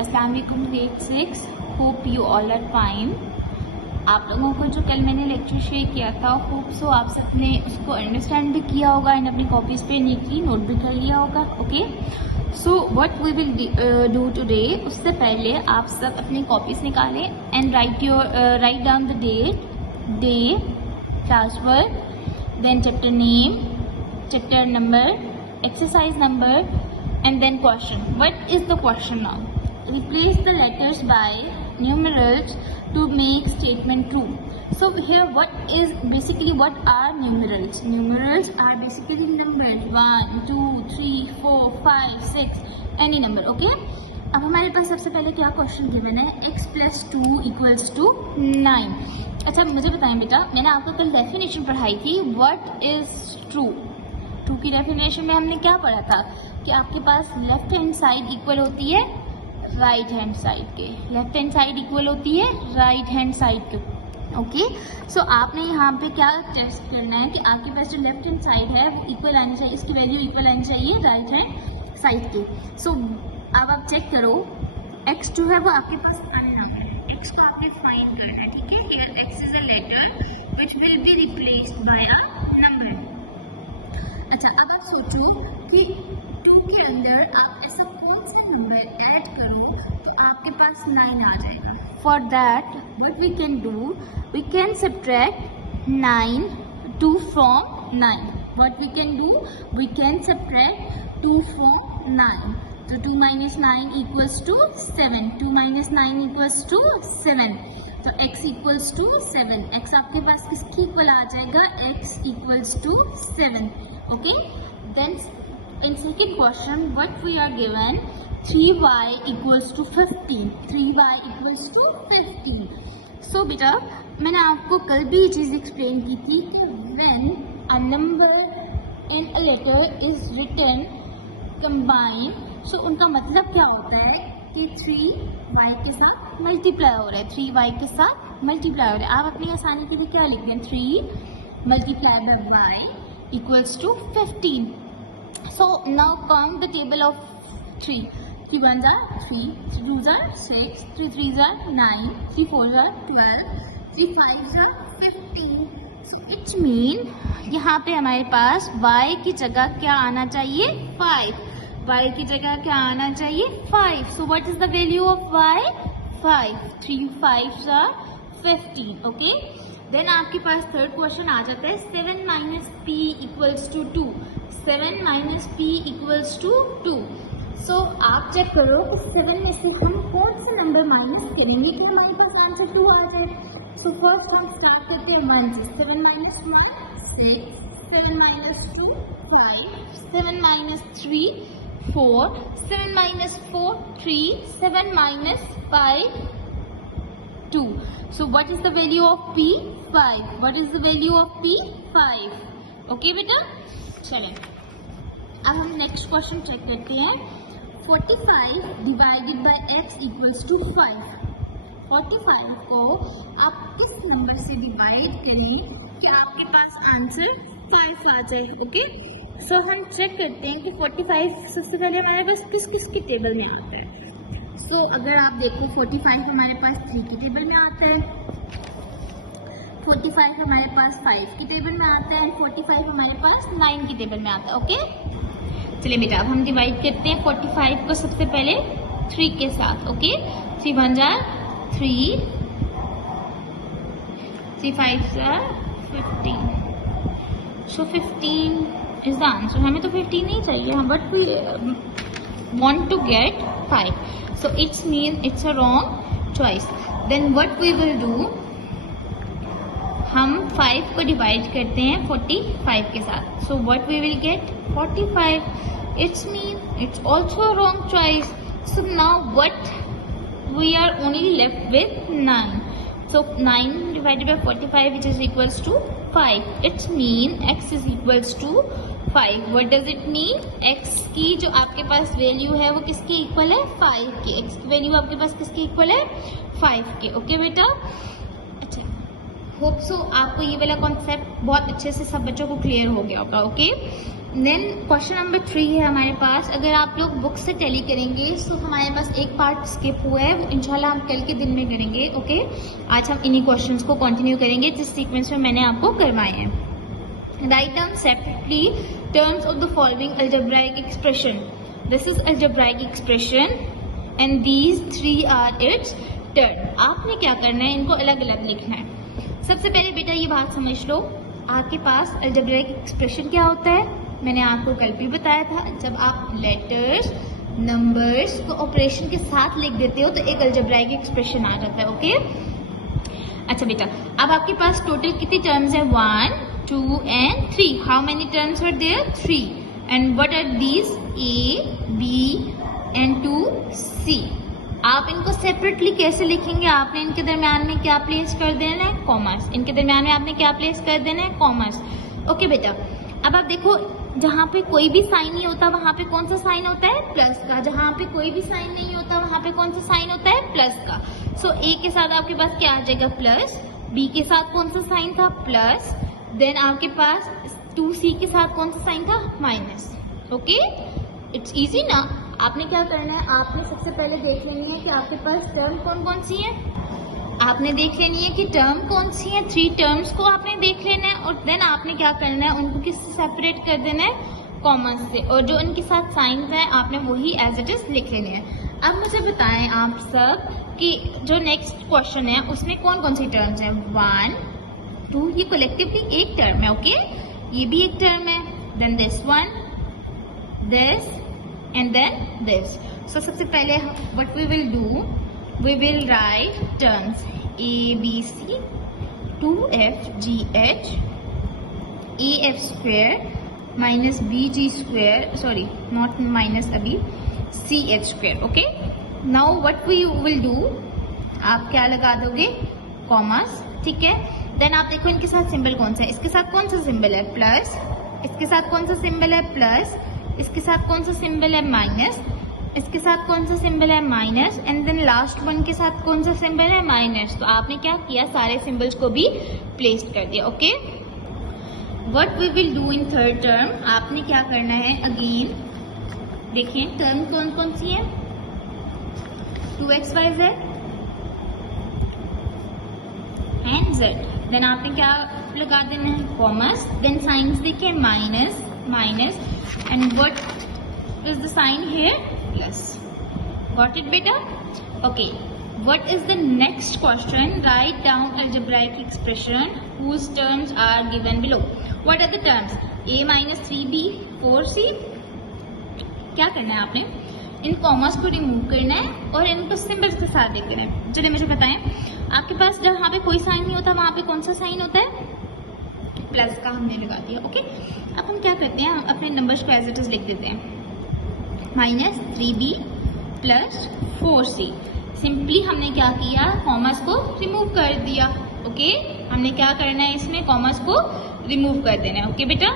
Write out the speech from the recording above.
अस्सलाम वालेकुम grade 6, hope you all are fine. आप लोगों को जो कल मैंने लेक्चर शेयर किया था, होप सो आप सब ने उसको अंडरस्टैंड भी किया होगा एंड अपनी कॉपीज़ पे नीटली नोट भी कर लिया होगा। Okay, so what we will do today, उससे पहले आप सब अपनी कॉपीज़ निकालें and write down the date, day, class work, then chapter name, chapter number, exercise number, and then question. What is the question now? Replace the letters by numerals to make statement true. So here what are numerals? Numerals are basically numbers 1, 2, 3, 4, 5, 6, any number. Okay, अब हमारे पास सबसे पहले क्या question given है, x + 2 = 9। अच्छा मुझे बताएं बेटा, मैंने आपको कल डेफिनेशन पढ़ाई थी, व्हाट इज ट्रू। ट्रू की डेफिनेशन में हमने क्या पढ़ा था कि आपके पास लेफ्ट हैंड साइड इक्वल होती है राइट हैंड साइड के, लेफ्ट हैंड साइड इक्वल होती है राइट हैंड साइड के। ओके, सो आपने यहाँ पे क्या टेस्ट करना है कि आपके पास जो लेफ्ट हैंड साइड है वो इक्वल आनी चाहिए, इसकी वैल्यू इक्वल आनी चाहिए राइट हैंड साइड की। सो अब आप चेक करो, x जो है वो आपके पास अननोन है, x को आपने फाइंड करना है। ठीक है, here x is a letter which will be replaced by a number. अच्छा अब आप सोचो कि 2 के अंदर आप ऐसा कौन सा नंबर ऐड करो तो आपके पास 9 आ जाएगा। For that what we can do, we can subtract 9 2 from 9। What we can do, we can subtract 2 from 9। तो 2 - 9 = 7, 2 - 9 = 7। तो x = 7, x आपके पास किसकी इक्वल आ जाएगा, x = 7। Okay, then in second question what we are given, 3y = 15, 3y = 15। So बेटा मैंने आपको कल भी ये चीज़ एक्सप्लेन की थी कि when a number in a letter is written combine, so उनका मतलब क्या होता है कि 3y के साथ मल्टीप्लाई हो रहा है, 3y के साथ मल्टीप्लाई हो रहा है। आप अपनी आसानी के लिए क्या लिख दें, 3 × y = 15। So now count the table of 3. 3 1s are 3, 3 2s are 6, 3 3s are 9, 3 4s are 12, 3 5s are 15. So it mean यहाँ पे हमारे पास y की जगह क्या आना चाहिए, 5। y की जगह क्या आना चाहिए, 5। So what is the value of y, 5। 3 5s are 15. Okay, then आपके पास थर्ड क्वेश्चन आ जाता है, 7 - p = 2, 7 - p = 2। सो आप चेक करो कि 7 में से हम कौन सा नंबर माइनस करेंगे कि हमारे पास आंसर 2 आ जाए। सो फर्स्ट हम स्टार्ट करते हैं 1 से, 7 - 1 6, 7 - 2 5, 7 - 3 4, 7 - 4 3, 7 - 5 2. So what is the value of p, 5। what is the value of p, 5। Okay बेटा, चलें अब हम नेक्स्ट क्वेश्चन चेक करते हैं। 45 / x = 5। 45 को आप किस नंबर से डिवाइड करें कि आपके पास आंसर 5 आ जाए। ओके, सो हम चेक करते हैं कि 45 सबसे पहले हमारे पास किस किस की टेबल में आता है। सो अगर आप देखो 45 हमारे पास 3 की टेबल में आता है, 45 हमारे पास 5 की टेबल में आता है, 45 हमारे पास 9 की टेबल में आता है। ओके, चलिए बेटा अब हम डिवाइड करते हैं 45 को सबसे पहले 3 के साथ। Okay, 3 1s are 3, 3 5s are 15। So 15 is the answer. हमें तो 15 नहीं चाहिए, but we want to get 5, so it's a wrong choice. Then what we will do, हम 5 को डिवाइड करते हैं 45 के साथ। So what we will get, 45। it's also a wrong choice. So now what, we are only left with 9. So 9 / 45 which is equals to 5. It mean x is equals to 5। What does it mean, x की जो आपके पास value है वो किसकी equal है, 5 की। x की value आपके पास किसकी इक्वल है, 5 के। ओके बेटा, अच्छा होप सो आपको ये वाला कॉन्सेप्ट बहुत अच्छे से सब बच्चों को क्लियर हो गया होगा। ओके, देन क्वेश्चन नंबर 3 है हमारे पास। अगर आप लोग बुक से टैली करेंगे तो हमारे पास एक पार्ट स्किप हुआ है, वो इंशाल्लाह हम कल के दिन में करेंगे। ओके, आज हम इन्हीं क्वेश्चंस को कंटिन्यू करेंगे जिस सीक्वेंस में मैंने आपको करवाए हैं। Write down separately terms of the following algebraic expression. This is algebraic expression and these 3 are its term. आपने क्या करना है, इनको अलग अलग लिखना है। सबसे पहले बेटा ये बात समझ लो, आपके पास अलजेब्राइक एक्सप्रेशन क्या होता है, मैंने आपको कल भी बताया था। जब आप लेटर्स नंबर्स को ऑपरेशन के साथ लिख देते हो तो एक अलजेब्राइक एक्सप्रेशन आ जाता है। ओके, अच्छा बेटा, अब आपके पास टोटल कितनी टर्म्स है, 1 2 and 3। How many terms are there, 3। And what are these, A B and 2 C। आप इनको सेपरेटली कैसे लिखेंगे, आपने इनके दरम्यान में क्या प्लेस कर देना है, कॉमर्स। इनके दरम्यान में आपने क्या प्लेस कर देना है, कॉमर्स। ओके बेटा, अब आप देखो, जहाँ पे कोई भी साइन नहीं होता वहाँ पे कौन सा साइन होता है, प्लस का। जहाँ पे कोई भी साइन नहीं होता वहाँ पे कौन सा साइन होता है, प्लस का। सो ए के साथ आपके पास क्या आ जाएगा, प्लस। बी के साथ कौन सा साइन था, प्लस। देन आपके पास 2C के साथ कौन सा साइन था, माइनस। ओके, इट्स इजी ना। आपने क्या करना है, आपने सबसे पहले देख लेनी है कि आपके पास टर्म कौन कौन सी है। आपने देख लेनी है कि टर्म कौन सी है, 3 टर्म्स को आपने देख लेना है और देन आपने क्या करना है, उनको किससे सेपरेट कर देना है, कॉमन से। और जो उनके साथ साइंस है आपने वही एज इट इज लिख लेने हैं। अब मुझे बताएं आप सब कि जो नेक्स्ट क्वेश्चन है उसमें कौन कौन सी टर्म्स हैं, 1 2, ये कलेक्टिवली एक टर्म है। ओके, ये भी एक टर्म है। Then this one, this and then this. So सबसे पहले what we will do, we will write terms A B C 2F G H AF square minus BG square, sorry not minus अभी, CH square। okay, now what we will do, आप क्या लगा दोगे, commerce. ठीक है, then आप देखो इनके साथ सिंबल कौन सा है, इसके साथ कौन सा सिंबल है, प्लस। इसके साथ कौन सा सिंबल है, प्लस। इसके साथ कौन सा सिंबल है, माइनस। इसके साथ कौन सा सिंबल है, minus. And then last one के साथ कौन सा सिंबल है, माइनस। तो आपने क्या किया, सारे सिंबल्स को भी प्लेस कर दिया। Okay, what we will do in third term, आपने क्या करना है, अगेन देखिए टर्म कौन कौन सी है, 2xyz एंड z। देन आपने क्या लगा देना है, कॉमर्स। देन साइंस देखिए, minus minus and what is the sign here, plus. Got it beta? Okay, what is the next question, write down algebraic expression whose terms are given below। what are the terms, A minus 3B 4C। क्या करना है, आपने in commerce को remove करना है और इनको symbols के साथ लिख देना है। चलिए मुझे बताएं, आपके पास जहाँ पे कोई साइन नहीं होता वहाँ पे कौन सा साइन होता है, प्लस का हमने लगा दिया। ओके, अब हम क्या करते हैं, हम अपने नंबर्स को एज इट इज लिख देते हैं, minus 3B plus 4C। Simply हमने क्या किया, कॉमर्स को रिमूव कर दिया। ओके, हमने क्या करना है, इसमें कॉमर्स को रिमूव कर देना है। ओके बेटा।